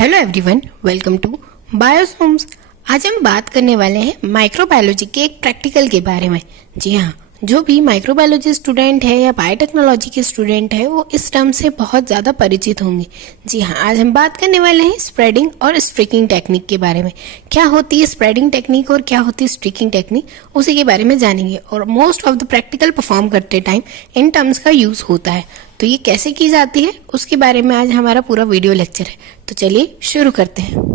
Hello everyone, welcome to Biosomes. आज हम बात करने वाले हैं माइक्रोबायोलॉजी के एक प्रैक्टिकल के बारे में। जी हाँ, जो भी माइक्रोबायोलॉजी स्टूडेंट है या बायोटेक्नोलॉजी के स्टूडेंट है वो इस टर्म से बहुत ज़्यादा परिचित होंगे। जी हाँ, आज हम बात करने वाले हैं स्प्रेडिंग और स्ट्रिकिंग टेक्निक के बारे में। क्या होती है स्प्रेडिंग टेक्निक और क्या होती है स्ट्रिकिंग टेक्निक, उसी के बारे में जानेंगे। और most of the practical perform करते टाइम इन टर्म्स का यूज़ होता है, तो ये कैसे की जाती है उसके बारे में आज हमारा पूरा वीडियो लेक्चर है। तो चलिए शुरू करते हैं।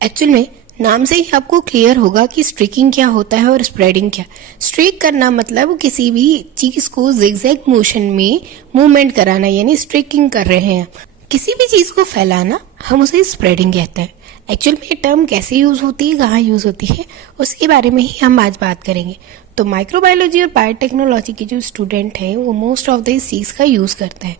एक्चुअल में नाम से ही आपको क्लियर होगा कि स्ट्रिकिंग क्या होता है और स्प्रेडिंग क्या। स्ट्रिक करना मतलब किसी भी चीज को जिगजैग मोशन में मूवमेंट कराना, यानी स्ट्रिकिंग कर रहे हैं। किसी भी चीज को फैलाना हम उसे स्प्रेडिंग कहते हैं। एक्चुअल में ये टर्म कैसे यूज होती है, कहाँ यूज होती है, उसके बारे में ही हम आज बात करेंगे। तो माइक्रोबायोलॉजी और बायोटेक्नोलॉजी के जो स्टूडेंट हैं वो मोस्ट ऑफ द चीज का यूज करते हैं।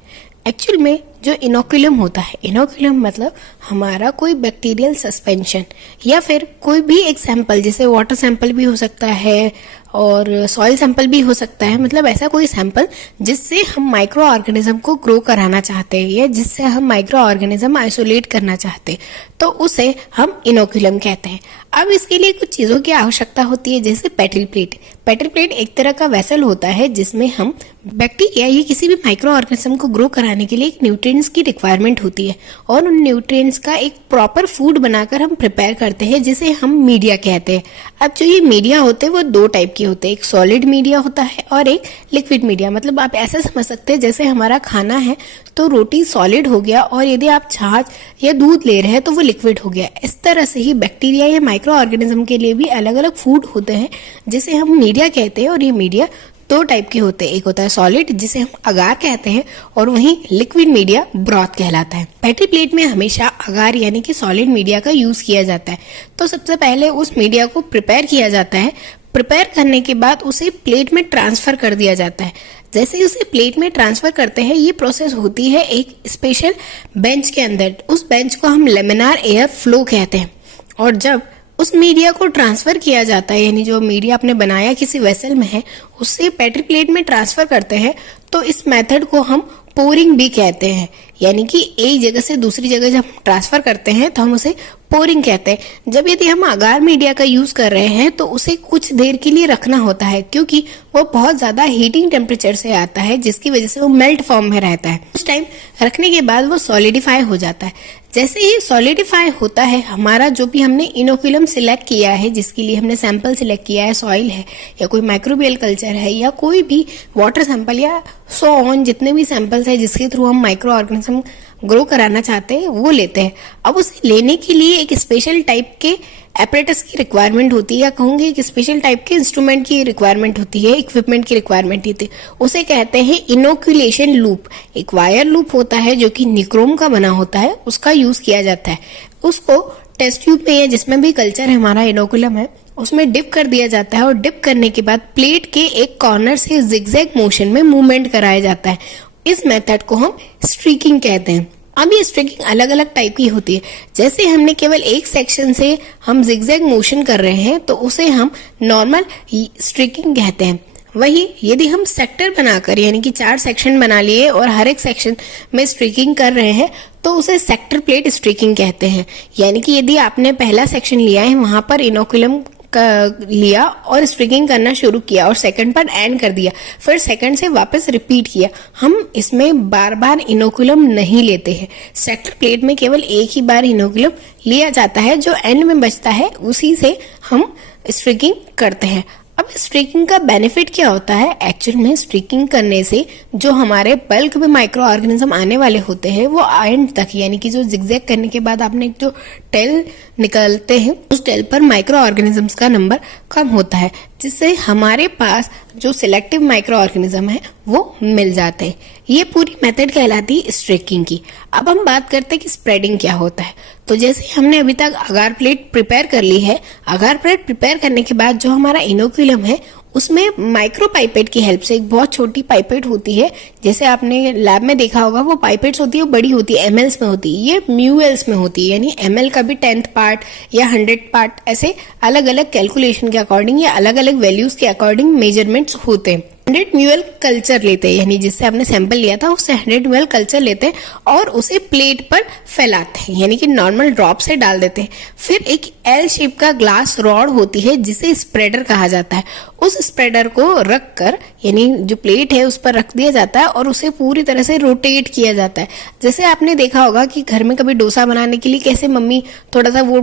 एक्चुअल में जो इनोकुलम होता है, इनोकुलम मतलब हमारा कोई बैक्टीरियल सस्पेंशन या फिर कोई भी एक सैंपल, जैसे वाटर सैंपल भी हो सकता है और सॉइल सैंपल भी हो सकता है, मतलब ऐसा कोई सैंपल जिससे हम माइक्रो ऑर्गेनिज्म को ग्रो कराना चाहते हैं या जिससे हम माइक्रो ऑर्गेनिज्म आइसोलेट करना चाहते हैं, तो उसे हम इनोकुलम कहते हैं। अब इसके लिए कुछ चीज़ों की आवश्यकता होती है, जैसे पेट्री प्लेट। पेट्री प्लेट एक तरह का वेसल होता है जिसमें हम बैक्टीरिया या किसी भी माइक्रो ऑर्गेनिज्म को ग्रो कराने के लिए एक न्यूट्रिएंट्स की रिक्वायरमेंट होती है और उन न्यूट्रिएंट्स का एक प्रॉपर फूड बनाकर हम प्रिपेयर करते हैं, जिसे हम मीडिया कहते हैं। अब जो ये मीडिया होते हैं वो दो टाइप के होते हैं, एक सॉलिड मीडिया होता है और एक लिक्विड मीडिया। मतलब आप ऐसे समझ सकते हैं जैसे हमारा खाना है तो रोटी सॉलिड हो गया और यदि आप छाछ या दूध ले रहे हैं तो वो लिक्विड हो गया। इस तरह से ही बैक्टीरिया या माइक्रो ऑर्गेनिज्म के लिए भी अलग अलग फूड होते हैं जिसे हम मीडिया कहते हैं। और ये मीडिया दो टाइप के होते हैं, एक होता है सॉलिड जिसे हम अगार कहते हैं और वहीं लिक्विड मीडिया ब्रॉथ कहलाता है। पेट्री प्लेट में हमेशा अगार यानी कि सॉलिड मीडिया का यूज किया जाता है। तो सबसे पहले उस मीडिया को प्रिपेयर किया जाता है। प्रिपेयर करने के बाद उसे प्लेट में ट्रांसफर कर दिया जाता है। जैसे ही उसे प्लेट में ट्रांसफर करते हैं, ये प्रोसेस होती है एक स्पेशल बेंच के अंदर। उस बेंच को हम लेमिनार एयर फ्लो कहते हैं। और जब उस मीडिया को ट्रांसफर किया जाता है, यानी जो मीडिया आपने बनाया किसी वेसल में है उससे पेट्री प्लेट में ट्रांसफर करते हैं, तो इस मेथड को हम पोरिंग भी कहते हैं। यानी कि एक जगह से दूसरी जगह जब ट्रांसफर करते हैं तो हम उसे पोरिंग कहते हैं। जब यदि हम अगार मीडिया का यूज कर रहे हैं तो उसे कुछ देर के लिए रखना होता है, क्योंकि वो बहुत ज्यादा हीटिंग टेम्परेचर से आता है, जिसकी वजह से वो मेल्ट फॉर्म में रहता है। उस टाइम रखने के बाद वो सॉलिडिफाई हो जाता है। जैसे ही सॉलिडिफाई होता है, हमारा जो भी हमने इनोकुलम सिलेक्ट किया है, जिसके लिए हमने सैंपल सिलेक्ट किया है, सॉइल है या कोई माइक्रोबियल कल्चर है या कोई भी वाटर सैंपल या सो ऑन, जितने भी सैंपल्स है जिसके थ्रू हम माइक्रो ऑर्गेनिज्म ग्रो कराना चाहते हैं वो लेते हैं। अब उसे लेने के लिए एक स्पेशल टाइप के एपरेटस की रिक्वायरमेंट होती है, या कहूंगे एक स्पेशल टाइप के इंस्ट्रूमेंट की रिक्वायरमेंट होती है, इक्विपमेंट की रिक्वायरमेंट होती है। उसे कहते हैं इनोकुलेशन लूप। एक वायर लूप होता है जो कि निक्रोम का बना होता है, उसका यूज किया जाता है। उसको टेस्ट ट्यूब में या जिसमें भी कल्चर है हमारा इनोकुलम है उसमें डिप कर दिया जाता है और डिप करने के बाद प्लेट के एक कॉर्नर से जिगजैग मोशन में मूवमेंट कराया जाता है। इस मेथड को हम स्ट्रीकिंग कहते हैं। अब ये स्ट्रिकिंग अलग अलग टाइप की होती है। जैसे हमने केवल एक सेक्शन से हम जिगजैग मोशन कर रहे हैं तो उसे हम नॉर्मल स्ट्रिकिंग कहते हैं। वहीं यदि हम सेक्टर बनाकर, यानी कि 4 सेक्शन बना लिए और हर एक सेक्शन में स्ट्रिकिंग कर रहे हैं तो उसे सेक्टर प्लेट स्ट्रिकिंग कहते हैं। यानी कि यदि आपने पहला सेक्शन लिया है, वहां पर इनोकुलम लिया और स्ट्रिकिंग करना शुरू किया और सेकंड पर एंड कर दिया, फिर सेकंड से वापस रिपीट किया, हम इसमें बार बार इनोकुलम नहीं लेते हैं। सेक्टर प्लेट में केवल एक ही बार इनोकुलम लिया जाता है, जो एंड में बचता है उसी से हम स्ट्रिकिंग करते हैं। अब स्ट्रिकिंग का बेनिफिट क्या होता है? एक्चुअल में स्ट्रिकिंग करने से जो हमारे बल्क में माइक्रो ऑर्गेनिज्म आने वाले होते हैं वो एंड तक, यानी कि जो जिगजैग करने के बाद आपने जो टेल निकलते हैं उस टेल पर माइक्रो ऑर्गेनिजम्स का नंबर कम होता है, जिससे हमारे पास जो सिलेक्टिव माइक्रो ऑर्गेनिज्म है वो मिल जाते हैं। ये पूरी मेथड कहलाती है स्ट्रिकिंग की। अब हम बात करते हैं कि स्प्रेडिंग क्या होता है। तो जैसे हमने अभी तक अगार प्लेट प्रिपेयर कर ली है, अगार प्लेट प्रिपेयर करने के बाद जो हमारा इनोकुलम है उसमें माइक्रो पाइपेट की हेल्प से, एक बहुत छोटी पाइपेट होती है, जैसे आपने लैब में देखा होगा, वो पाइपेट्स होती है, वो बड़ी होती है, एमएल्स में होती है, ये म्यूएल्स में होती है, यानी एमएल का भी 10th पार्ट या 100 पार्ट, ऐसे अलग अलग कैलकुलेशन के अकॉर्डिंग या अलग अलग वैल्यूज के अकॉर्डिंग मेजरमेंट्स होते हैं। 100 म्यूएल कल्चर लेते हैं, यानी जिससे आपने सैंपल लिया था उससे 100 म्यूएल कल्चर लेते हैं और उसे प्लेट पर फैलाते हैं, यानी कि नॉर्मल ड्रॉप से डाल देते हैं। फिर एक एल शेप का ग्लास रॉड होती है जिसे स्प्रेडर कहा जाता है, उस स्प्रेडर को रख कर, यानी जो प्लेट है उस पर रख दिया जाता है और उसे पूरी तरह से रोटेट किया जाता है। जैसे आपने देखा होगा कि घर में कभी डोसा बनाने के लिए कैसे मम्मी थोड़ा सा वो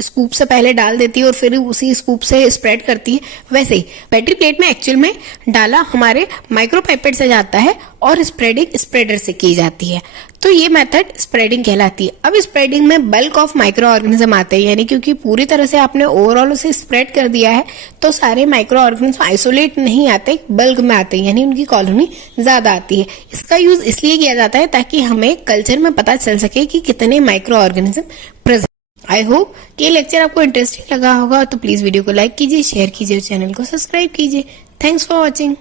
स्कूप से पहले डाल देती है और फिर उसी स्कूप से स्प्रेड करती है, वैसे ही बैटरी प्लेट में एक्चुअल में डाला हमारे माइक्रो पाइपेट से जाता है और स्प्रेडिंग स्प्रेडर से की जाती है। तो ये मेथड स्प्रेडिंग कहलाती है। अब स्प्रेडिंग में बल्क ऑफ माइक्रो ऑर्गेनिज्म आते हैं, यानी क्योंकि पूरी तरह से आपने ओवरऑल उसे स्प्रेड कर दिया है तो सारे माइक्रो ऑर्गेनिज्म आइसोलेट नहीं आते, बल्क में आते हैं, यानी उनकी कॉलोनी ज्यादा आती है। इसका यूज इसलिए किया जाता है ताकि हमें कल्चर में पता चल सके कि कितने micro organism present. I hope कि ये लेक्चर आपको इंटरेस्टिंग लगा होगा, तो प्लीज वीडियो को लाइक कीजिए, शेयर कीजिए और चैनल को सब्सक्राइब कीजिए। Thanks for watching.